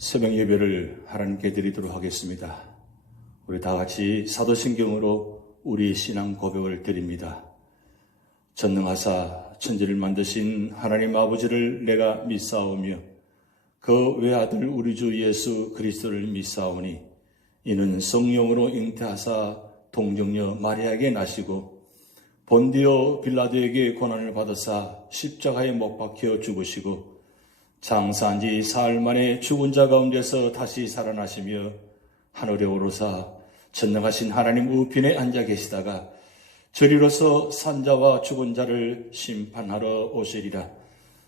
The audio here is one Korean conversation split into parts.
새벽 예배를 하나님께 드리도록 하겠습니다. 우리 다 같이 사도신경으로 우리 신앙 고백을 드립니다. 전능하사 천지를 만드신 하나님 아버지를 내가 믿사오며 그 외아들 우리 주 예수 그리스도를 믿사오니 이는 성령으로 잉태하사 동정녀 마리아에게 나시고 본디오 빌라도에게 고난을 받으사 십자가에 못 박혀 죽으시고 장사한 지 사흘 만에 죽은 자 가운데서 다시 살아나시며 하늘에 오르사 전능하신 하나님 우편에 앉아 계시다가 저리로서 산자와 죽은 자를 심판하러 오시리라.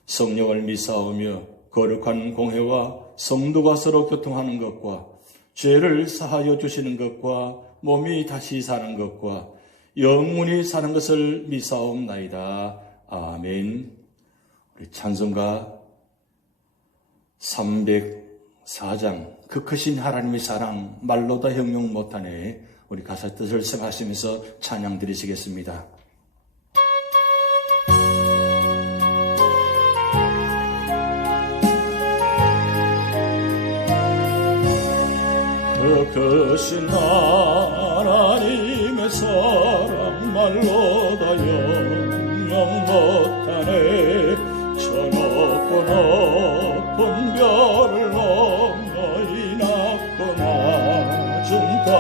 성령을 믿사오며 거룩한 공회와 성도가 서로 교통하는 것과 죄를 사하여 주시는 것과 몸이 다시 사는 것과 영원히 사는 것을 믿사옵나이다. 아멘. 우리 찬송가 304장 그 크신 하나님의 사랑 말로다 형용 못하네. 우리 가사 뜻을 생각하시면서 찬양 드리시겠습니다. 그 크신 하나님의 사랑 말로다 형용 못하네. 저 높은 별을 넘어 이 낮고 낮은 땅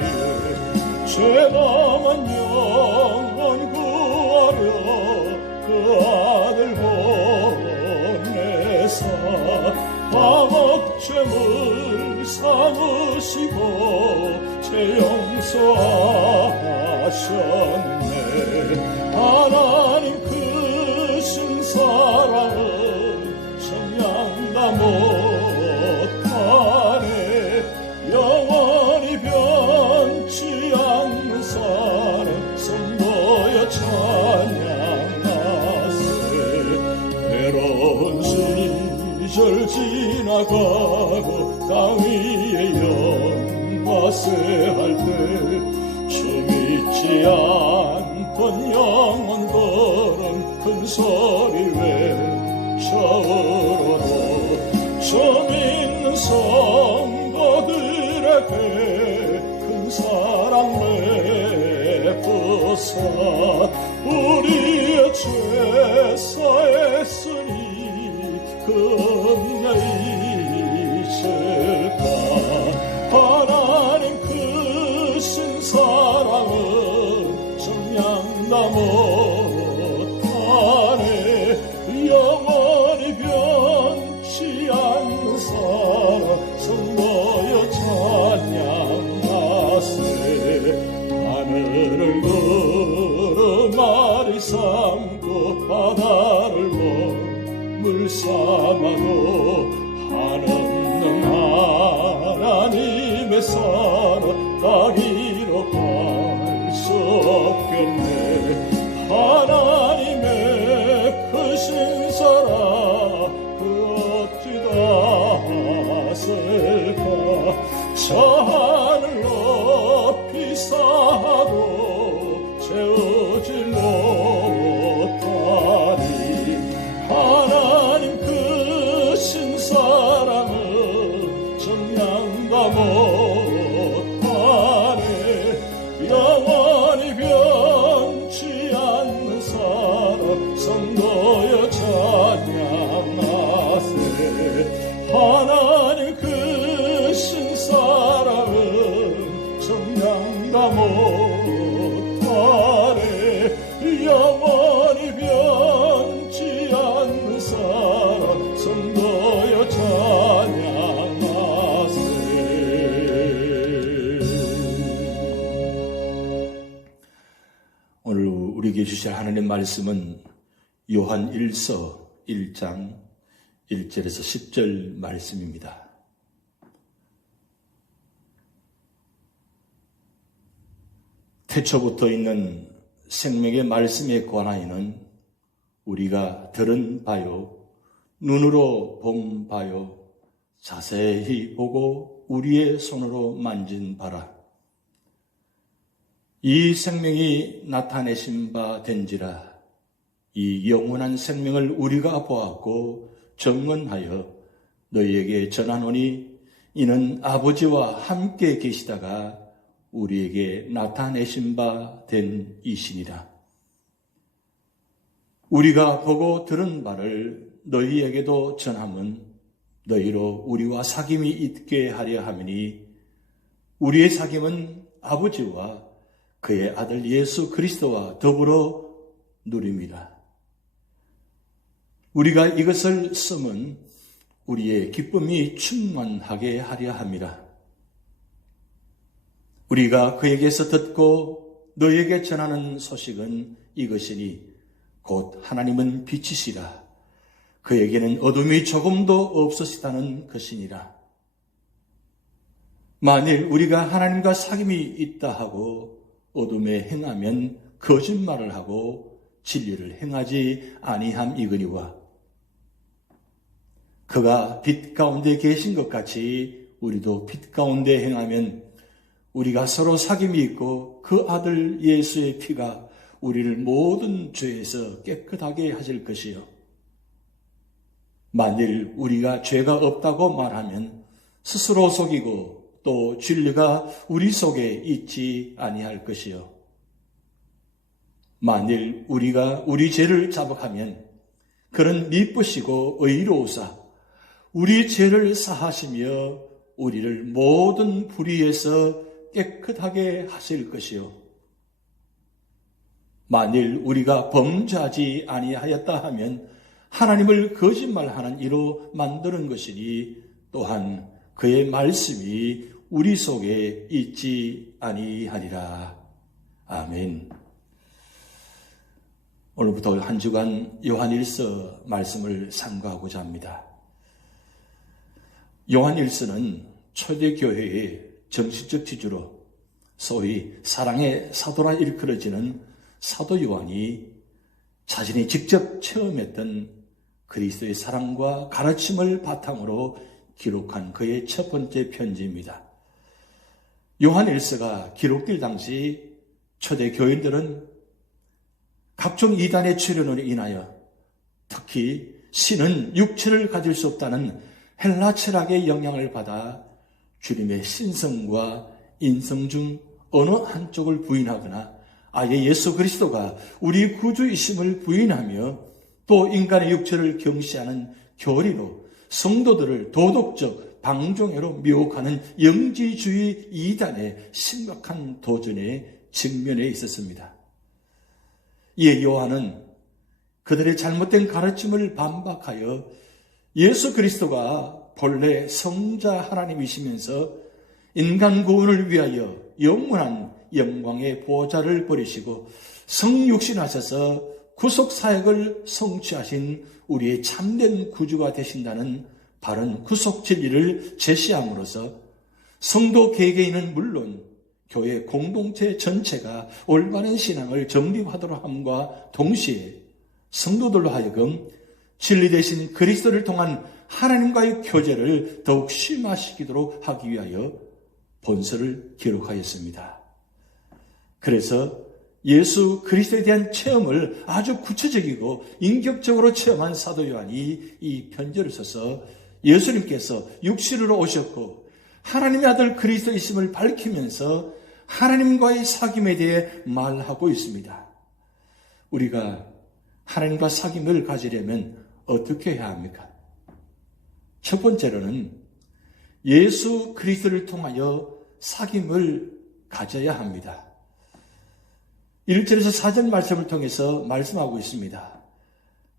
위에 죄남은 영혼 구하려 그 아들 보내사 화목죄물 삼으시고 죄 용서하셨네. 하나님 크신 사랑은 청량다 못하네. 영원히 변치 않는 사랑 성도여 찬양하세. 외로운 시절 지나가고 땅 위에 영화세 할 때 주 믿지 않던 영혼들은 큰 소리 외쳐오로도 저 믿는 성도들에게 큰 사랑 베푸사 우리의 죄 사했으니 그 은혜 있을까. 하나님 크신 사랑은 정량다 못하네. 영원히 변치 않는 사랑 성도여 찬양하세. 하늘을 구름알이 삼고 바다를 물 삼아도 한없는 하나님의 사랑 다 기록할 수 없겠네. 하나님의 크신 사랑 그 어찌 다 쓸까. 저 하늘 높이 쌓아도 채우질 못하니 하나님 크신 사랑은 정량다 못하네. 영원히 변치 않는 사랑 성도여 찬양하세. 하나님 크신 사랑은 정량다 못하네. 영원히 변치 않는 사랑 성도여 찬양하세. 오늘 우리에게 주실 하나님의 말씀은 요한 1서 1장 1절에서 10절 말씀입니다. 태초부터 있는 생명의 말씀에 관하여는 우리가 들은 바요 눈으로 본 바요 자세히 보고 우리의 손으로 만진 바라. 이 생명이 나타내신 바 된지라. 이 영원한 생명을 우리가 보았고 정언하여 너희에게 전하노니 이는 아버지와 함께 계시다가 우리에게 나타내신 바 된 이시니라. 우리가 보고 들은 바를 너희에게도 전함은 너희로 우리와 사귐이 있게 하려 함이니 우리의 사귐은 아버지와 그의 아들 예수 그리스도와 더불어 누립니다. 우리가 이것을 쓰면 우리의 기쁨이 충만하게 하려 함이라. 우리가 그에게서 듣고 너에게 전하는 소식은 이것이니 곧 하나님은 빛이시라. 그에게는 어둠이 조금도 없으시다는 것이니라. 만일 우리가 하나님과 사귐이 있다 하고 어둠에 행하면 거짓말을 하고 진리를 행하지 아니함이거니와 그가 빛 가운데 계신 것 같이 우리도 빛 가운데 행하면 우리가 서로 사귐이 있고 그 아들 예수의 피가 우리를 모든 죄에서 깨끗하게 하실 것이요. 만일 우리가 죄가 없다고 말하면 스스로 속이고 또 진리가 우리 속에 있지 아니할 것이요. 만일 우리가 우리 죄를 자복하면 그는 미쁘시고 의로우사 우리 죄를 사하시며 우리를 모든 불의에서 깨끗하게 하실 것이요. 만일 우리가 범죄하지 아니하였다 하면 하나님을 거짓말하는 이로 만드는 것이니 또한 그의 말씀이 우리 속에 있지 아니하리라. 아멘. 오늘부터 한 주간 요한일서 말씀을 삼가하고자 합니다. 요한일서는 초대교회의 정신적 지주로 소위 사랑의 사도라 일컬어지는 사도 요한이 자신이 직접 체험했던 그리스도의 사랑과 가르침을 바탕으로 기록한 그의 첫 번째 편지입니다. 요한일서가 기록될 당시 초대 교인들은 각종 이단의 출현으로 인하여 특히 신은 육체를 가질 수 없다는 헬라 철학의 영향을 받아 주님의 신성과 인성 중 어느 한쪽을 부인하거나 아예 예수 그리스도가 우리 구주이심을 부인하며 또 인간의 육체를 경시하는 교리로 성도들을 도덕적 방종애로 미혹하는 영지주의 이단의 심각한 도전에 직면해 있었습니다. 이에 요한은 그들의 잘못된 가르침을 반박하여 예수 그리스도가 본래 성자 하나님이시면서 인간 구원을 위하여 영원한 영광의 보좌를 버리시고 성육신하셔서 구속사역을 성취하신 우리의 참된 구주가 되신다는 바른 구속 진리를 제시함으로써 성도 개개인은 물론 교회 공동체 전체가 올바른 신앙을 정립하도록 함과 동시에 성도들로 하여금 진리 대신 그리스도를 통한 하나님과의 교제를 더욱 심화시키도록 하기 위하여 본서를 기록하였습니다. 그래서 예수 그리스도에 대한 체험을 아주 구체적이고 인격적으로 체험한 사도 요한이 이 편지를 써서 예수님께서 육신으로 오셨고 하나님의 아들 그리스도이심을 밝히면서 하나님과의 사귐에 대해 말하고 있습니다. 우리가 하나님과 사귐을 가지려면 어떻게 해야 합니까? 첫 번째로는 예수 그리스도를 통하여 사귐을 가져야 합니다. 1절에서 4절 말씀을 통해서 말씀하고 있습니다.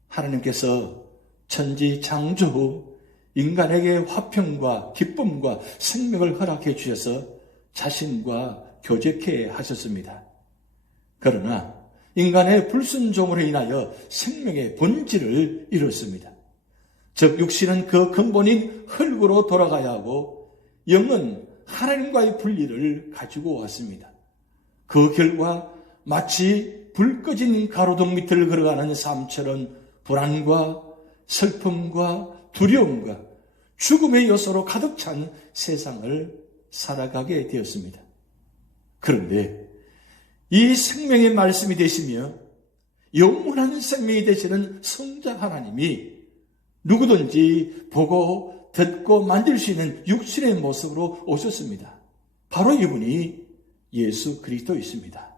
하나님께서 천지 창조 후 인간에게 화평과 기쁨과 생명을 허락해 주셔서 자신과 교제케 하셨습니다. 그러나 인간의 불순종으로 인하여 생명의 본질을 잃었습니다. 즉 육신은 그 근본인 흙으로 돌아가야 하고 영은 하나님과의 분리를 가지고 왔습니다. 그 결과 마치 불 꺼진 가로등 밑을 걸어가는 삶처럼 불안과 슬픔과 두려움과 죽음의 요소로 가득 찬 세상을 살아가게 되었습니다. 그런데 이 생명의 말씀이 되시며 영원한 생명이 되시는 성자 하나님이 누구든지 보고 듣고 만질 수 있는 육신의 모습으로 오셨습니다. 바로 이분이 예수 그리스도이십니다.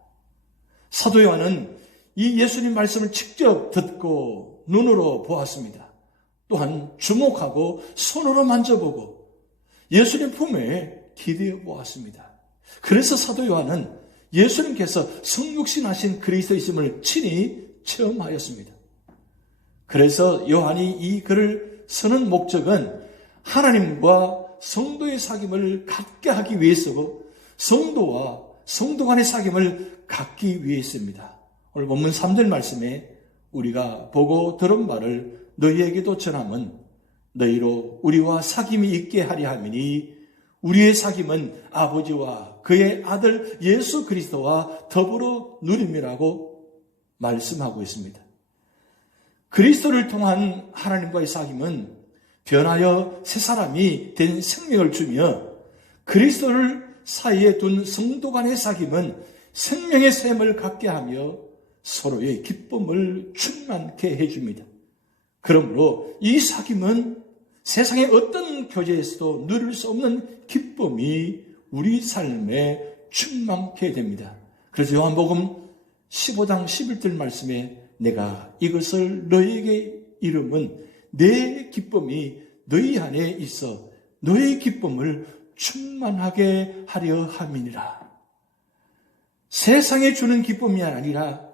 사도 요한은 이 예수님 말씀을 직접 듣고 눈으로 보았습니다. 또한 주목하고 손으로 만져보고 예수님 품에 기대어 보았습니다. 그래서 사도 요한은 예수님께서 성육신하신 그리스도이심을 친히 체험하였습니다. 그래서 요한이 이 글을 쓰는 목적은 하나님과 성도의 사귐을 갖게 하기 위해서고 성도와 성도 간의 사귐을 갖기 위해서입니다. 오늘 본문 3절 말씀에 우리가 보고 들은 말을 너희에게도 전함은 너희로 우리와 사귐이 있게 하려 함이니 우리의 사귐은 아버지와 그의 아들 예수 그리스도와 더불어 누림이라고 말씀하고 있습니다. 그리스도를 통한 하나님과의 사귐은 변하여 새 사람이 된 생명을 주며 그리스도를 사이에 둔 성도 간의 사귐은 생명의 샘을 갖게 하며 서로의 기쁨을 충만케 해줍니다. 그러므로 이 사귐은 세상의 어떤 교제에서도 누릴 수 없는 기쁨이 우리 삶에 충만케 됩니다. 그래서 요한복음 15장 11절 말씀에 내가 이것을 너희에게 이름은 내 기쁨이 너희 안에 있어 너희 기쁨을 충만하게 하려 함이니라. 세상에 주는 기쁨이 아니라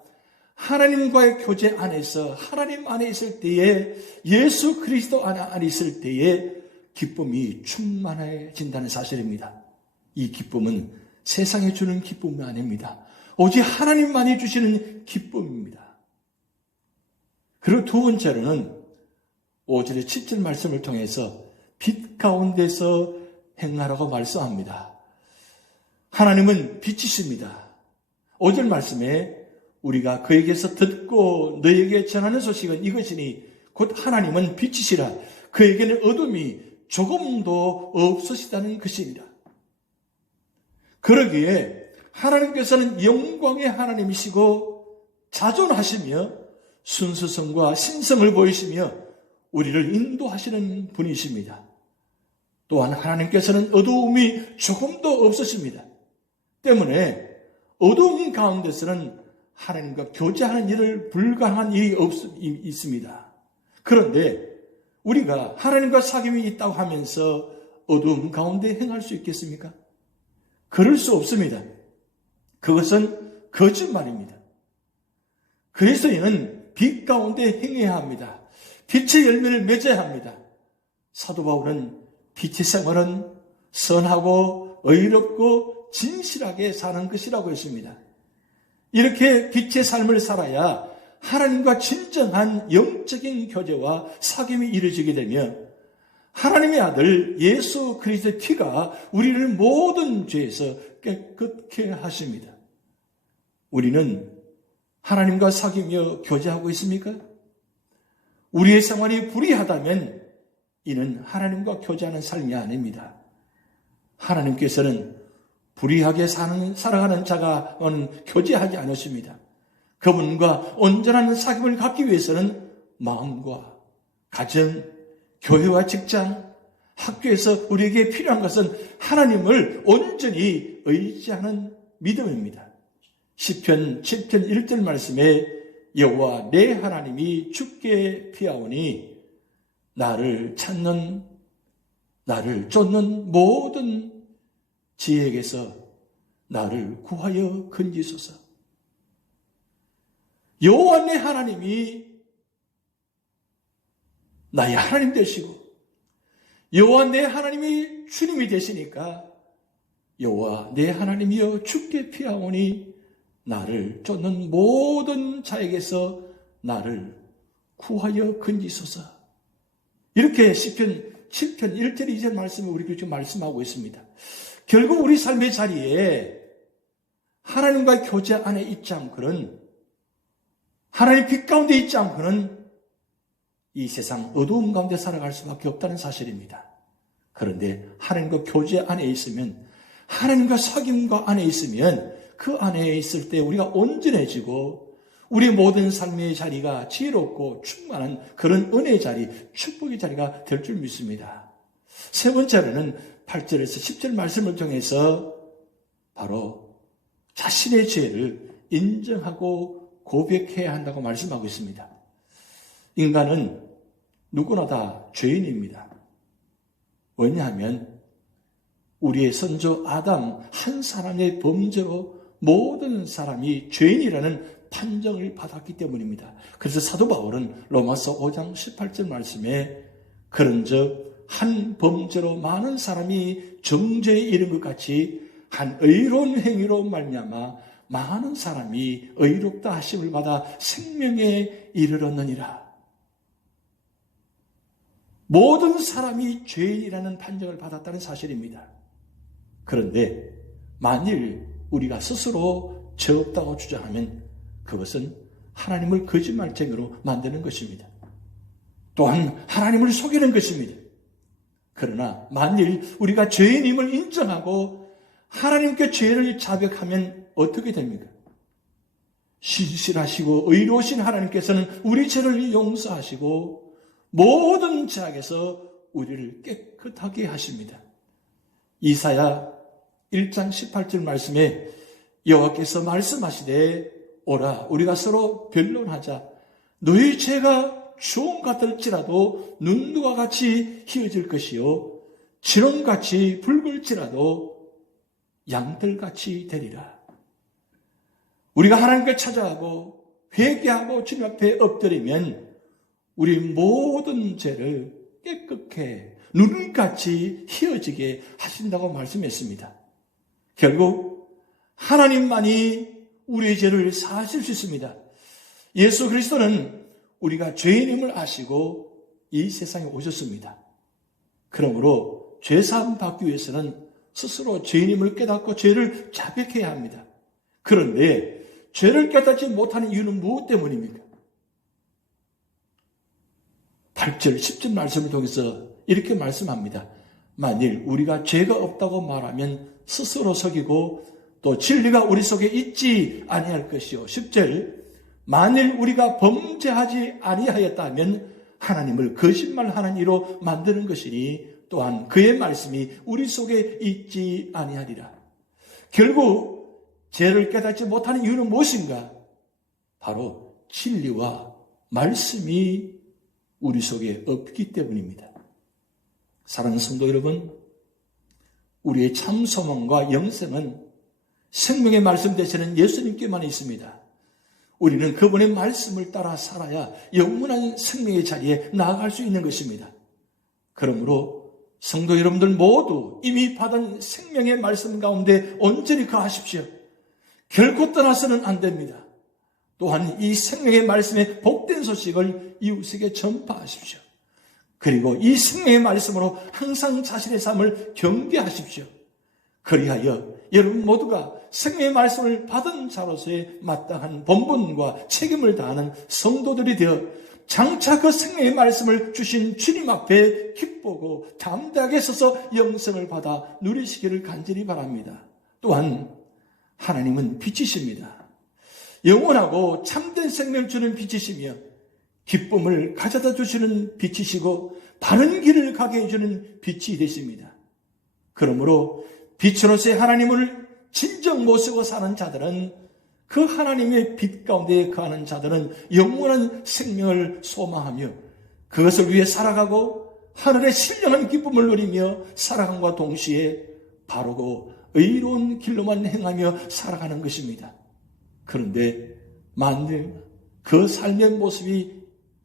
하나님과의 교제 안에서 하나님 안에 있을 때에 예수 그리스도 안에 있을 때에 기쁨이 충만해진다는 사실입니다. 이 기쁨은 세상에 주는 기쁨이 아닙니다. 오직 하나님만이 주시는 기쁨입니다. 그리고 두 번째로는 5절의 7절 말씀을 통해서 빛 가운데서 행하라고 말씀합니다. 하나님은 빛이십니다. 5절 말씀에 우리가 그에게서 듣고 너에게 전하는 소식은 이것이니 곧 하나님은 빛이시라 그에게는 어둠이 조금도 없으시다는 것입니다. 그러기에 하나님께서는 영광의 하나님이시고 자존하시며 순수성과 신성을 보이시며 우리를 인도하시는 분이십니다. 또한 하나님께서는 어두움이 조금도 없으십니다. 때문에 어두움 가운데서는 하나님과 교제하는 일을 불가능한 일이 있습니다. 그런데 우리가 하나님과 사귐이 있다고 하면서 어두움 가운데 행할 수 있겠습니까? 그럴 수 없습니다. 그것은 거짓말입니다. 그리스도인은 빛 가운데 행해야 합니다. 빛의 열매를 맺어야 합니다. 사도 바울은 빛의 생활은 선하고 의롭고 진실하게 사는 것이라고 했습니다. 이렇게 빛의 삶을 살아야 하나님과 진정한 영적인 교제와 사귐이 이루어지게 되며 하나님의 아들 예수 그리스도의 피가 우리를 모든 죄에서 깨끗게 하십니다. 우리는 하나님과 사귀며 교제하고 있습니까? 우리의 생활이 불의하다면 이는 하나님과 교제하는 삶이 아닙니다. 하나님께서는 불의하게 살아가는 자가는 교제하지 않으십니다. 그분과 온전한 사귐을 갖기 위해서는 마음과 가정, 교회와 직장, 학교에서 우리에게 필요한 것은 하나님을 온전히 의지하는 믿음입니다. 시편 7편 1절 말씀에 여호와 내 하나님이 주께 피하오니 나를 찾는 나를 쫓는 모든 지혜에게서 나를 구하여 건지소서. 여호와 내 하나님이 나의 하나님 되시고 여호와 내 하나님이 주님이 되시니까 여호와 내 하나님이여 주께 피하오니 나를 쫓는 모든 자에게서 나를 구하여 건지소서. 이렇게 시편 7편 1절 2절 말씀을 우리에게 지금 말씀하고 있습니다. 결국 우리 삶의 자리에 하나님과의 교제 안에 있지 않고는 하나님 빛 가운데 있지 않고는 이 세상 어두움 가운데 살아갈 수밖에 없다는 사실입니다. 그런데 하나님과 교제 안에 있으면 하나님과 사귐과 안에 있으면 그 안에 있을 때 우리가 온전해지고 우리 모든 삶의 자리가 지혜롭고 충만한 그런 은혜의 자리, 축복의 자리가 될 줄 믿습니다. 세 번째로는 8절에서 10절 말씀을 통해서 바로 자신의 죄를 인정하고 고백해야 한다고 말씀하고 있습니다. 인간은 누구나 다 죄인입니다. 왜냐하면 우리의 선조 아담 한 사람의 범죄로 모든 사람이 죄인이라는 판정을 받았기 때문입니다. 그래서 사도 바울은 로마서 5장 18절 말씀에 그런즉 한 범죄로 많은 사람이 정죄에 이른 것 같이 한 의로운 행위로 말미암아 많은 사람이 의롭다 하심을 받아 생명에 이르렀느니라. 모든 사람이 죄인이라는 판정을 받았다는 사실입니다. 그런데 만일 우리가 스스로 죄 없다고 주장하면 그것은 하나님을 거짓말쟁이로 만드는 것입니다. 또한 하나님을 속이는 것입니다. 그러나 만일 우리가 죄인임을 인정하고 하나님께 죄를 자백하면 어떻게 됩니까? 신실하시고 의로우신 하나님께서는 우리 죄를 용서하시고 모든 죄악에서 우리를 깨끗하게 하십니다. 이사야 1장 18절 말씀에 여호와께서 말씀하시되 오라 우리가 서로 변론하자 너희 죄가 주홍 같을지라도 눈과 같이 희어질 것이요 진홍같이 붉을지라도 양털같이 되리라. 우리가 하나님께 찾아가고 회개하고 주님 앞에 엎드리면 우리 모든 죄를 깨끗게 눈같이 희어지게 하신다고 말씀했습니다. 결국 하나님만이 우리의 죄를 사하실 수 있습니다. 예수 그리스도는 우리가 죄인임을 아시고 이 세상에 오셨습니다. 그러므로 죄사함 받기 위해서는 스스로 죄인임을 깨닫고 죄를 자백해야 합니다. 그런데 죄를 깨닫지 못하는 이유는 무엇 때문입니까? 8절, 10절 말씀을 통해서 이렇게 말씀합니다. 만일 우리가 죄가 없다고 말하면 스스로 속이고 또 진리가 우리 속에 있지 아니할 것이요. 10절, 만일 우리가 범죄하지 아니하였다면 하나님을 거짓말하는 이로 만드는 것이니 또한 그의 말씀이 우리 속에 있지 아니하리라. 결국 죄를 깨닫지 못하는 이유는 무엇인가? 바로 진리와 말씀이 우리 속에 없기 때문입니다. 사랑하는 성도 여러분, 우리의 참 소망과 영생은 생명의 말씀 되시는 예수님께만 있습니다. 우리는 그분의 말씀을 따라 살아야 영원한 생명의 자리에 나아갈 수 있는 것입니다. 그러므로 성도 여러분들 모두 이미 받은 생명의 말씀 가운데 온전히 거하십시오. 결코 떠나서는 안 됩니다. 또한 이 생명의 말씀의 복된 소식을 이웃에게 전파하십시오. 그리고 이 생명의 말씀으로 항상 자신의 삶을 경계하십시오. 그리하여 여러분 모두가 생명의 말씀을 받은 자로서의 마땅한 본분과 책임을 다하는 성도들이 되어 장차 그 생명의 말씀을 주신 주님 앞에 기쁘고 담대하게 서서 영생을 받아 누리시기를 간절히 바랍니다. 또한 하나님은 빛이십니다. 영원하고 참된 생명을 주는 빛이시며 기쁨을 가져다 주시는 빛이시고 바른 길을 가게 해주는 빛이 되십니다. 그러므로 빛으로서의 하나님을 진정 모시고 사는 자들은 그 하나님의 빛 가운데 거하는 자들은 영원한 생명을 소망하며 그것을 위해 살아가고 하늘의 신령한 기쁨을 누리며 살아감과 동시에 바르고 의로운 길로만 행하며 살아가는 것입니다. 그런데 만일 그 삶의 모습이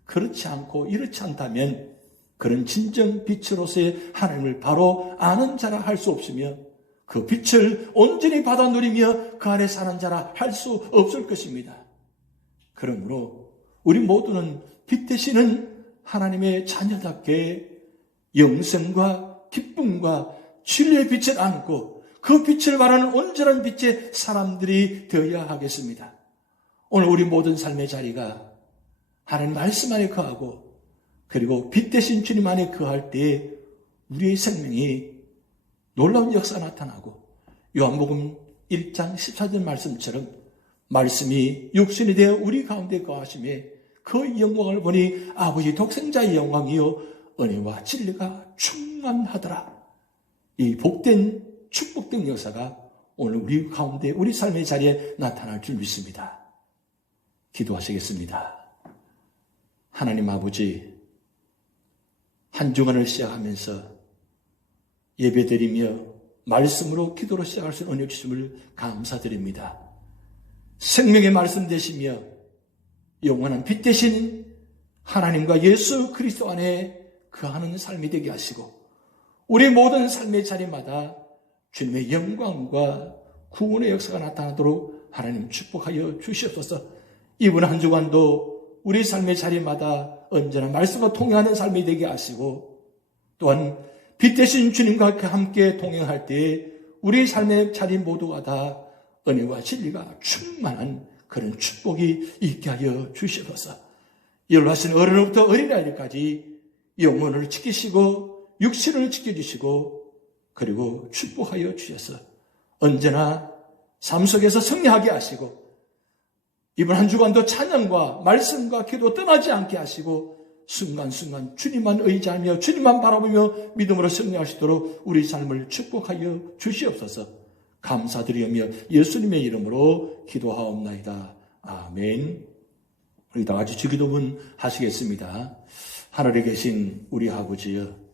그렇지 않고 이렇지 않다면 그런 진정 빛으로서의 하나님을 바로 아는 자라 할 수 없으며 그 빛을 온전히 받아 누리며 그 안에 사는 자라 할 수 없을 것입니다. 그러므로 우리 모두는 빛 되시는 하나님의 자녀답게 영생과 기쁨과 진리의 빛을 안고 그 빛을 바라는 온전한 빛의 사람들이 되어야 하겠습니다. 오늘 우리 모든 삶의 자리가 하나님 말씀 안에 거하고 그리고 빛 되신 주님 안에 거할 때 우리의 생명이 놀라운 역사가 나타나고 요한복음 1장 14절 말씀처럼 말씀이 육신이 되어 우리 가운데 거하심에 그 영광을 보니 아버지 독생자의 영광이요 은혜와 진리가 충만하더라. 충만하더라. 이 복된 축복된 역사가 오늘 우리 가운데 우리 삶의 자리에 나타날 줄 믿습니다. 기도하시겠습니다. 하나님 아버지, 한 주간을 시작하면서 예배드리며 말씀으로 기도로 시작할 수 있는 은혜 주심을 감사드립니다. 생명의 말씀 되시며 영원한 빛 되신 하나님과 예수 그리스도 안에 거하는 삶이 되게 하시고 우리 모든 삶의 자리마다 주님의 영광과 구원의 역사가 나타나도록 하나님 축복하여 주시옵소서. 이번 한 주간도 우리 삶의 자리마다 언제나 말씀과 통행하는 삶이 되게 하시고 또한 빛 되신 주님과 함께 동행할 때에 우리 삶의 자리 모두가 다 은혜와 진리가 충만한 그런 축복이 있게 하여 주시옵소서. 연로하신 어른부터 어린아이까지 영혼을 지키시고 육신을 지켜주시고 그리고 축복하여 주셔서 언제나 삶 속에서 승리하게 하시고 이번 한 주간도 찬양과 말씀과 기도 떠나지 않게 하시고 순간순간 주님만 의지하며 주님만 바라보며 믿음으로 승리할 수 있도록 우리 삶을 축복하여 주시옵소서. 감사드리며 예수님의 이름으로 기도하옵나이다. 아멘. 우리 다 같이 주기도문 하시겠습니다. 하늘에 계신 우리 아버지여,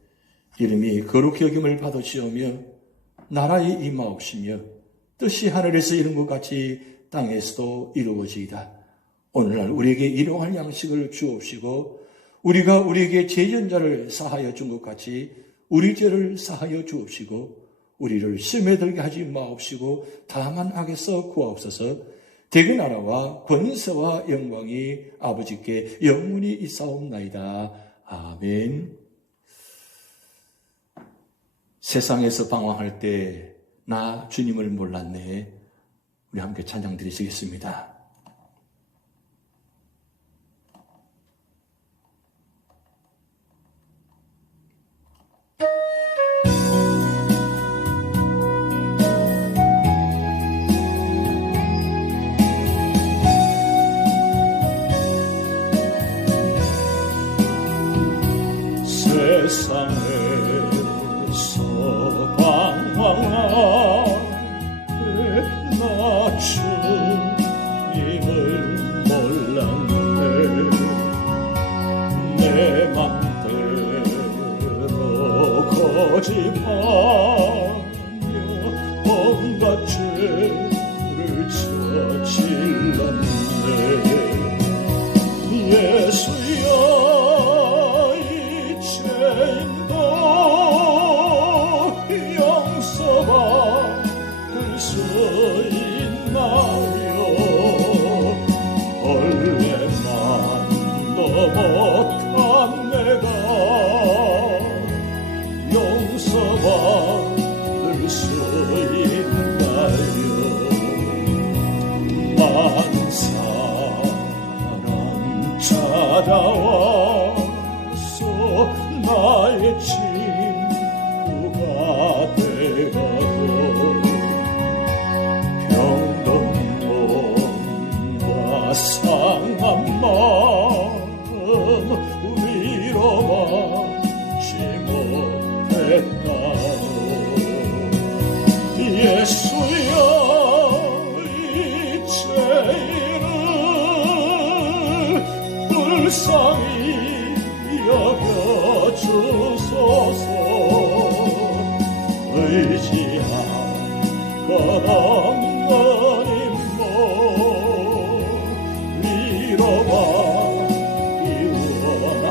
이름이 거룩히 여김을 받으시오며 나라에 임하옵시며 뜻이 하늘에서 이룬 것 같이 땅에서도 이루어지이다. 오늘날 우리에게 일용할 양식을 주옵시고 우리가 우리에게 죄전자를 사하여 준 것 같이 우리 죄를 사하여 주옵시고 우리를 시험에 들게 하지 마옵시고 다만 악에서 구하옵소서. 대그 나라와 권세와 영광이 아버지께 영원히 있사옵나이다. 아멘. 세상에서 방황할 때 나 주님을 몰랐네. 우리 함께 찬양 드리시겠습니다. 세상에서 방황할 때 나 주님을 몰랐네. 내 맘대로 거짓하며 온갖 죄를 저질렀네. 예수여 용서받을 수 있나요? 원래만도 못한 내가 용서받을 수 있나요? 많은 사람 찾아와서 나의 친구가 되어도 병든 몸과 상한 마음 위로받지 못했다오. 예수여 이 죄를 불쌍히 여겨주소서. 의지한 것 없는 인물 위로받기 원합니다.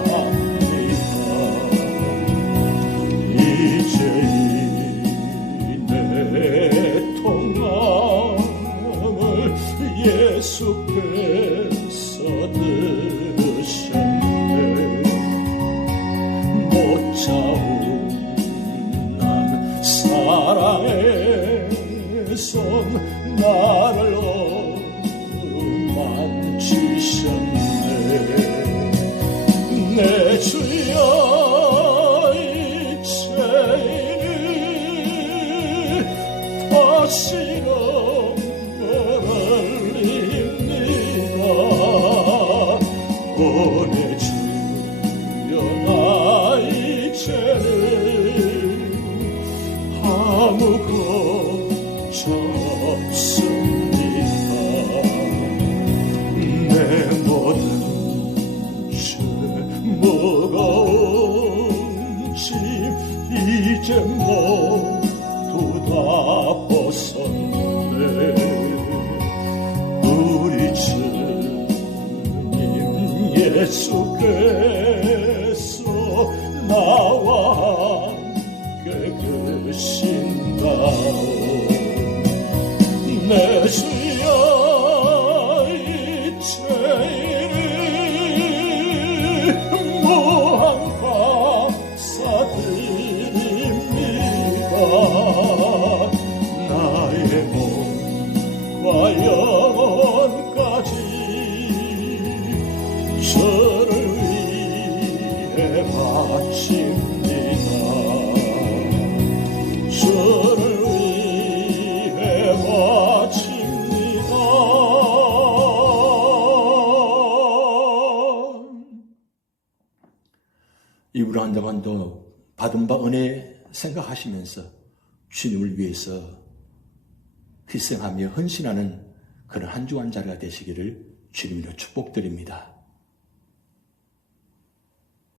이제 내 통함을 예수께서 들으셨네. 못 참은 사랑의 손 나를 만지셨네. 내 주여 이 죄를 다시는 못 흘립니다. 보내주여 나의 죄를 예수께서 나와 함께 계신다오 내 주여 이제를 무한 감사드립니다 나의 몸과 영혼까지 주를 위해 바칩니다 주를 위해 바칩니다 이후로 한 동안도 받은 바 은혜 생각하시면서 주님을 위해서 희생하며 헌신하는 그런 한 주간 자리가 되시기를 주님으로 축복드립니다.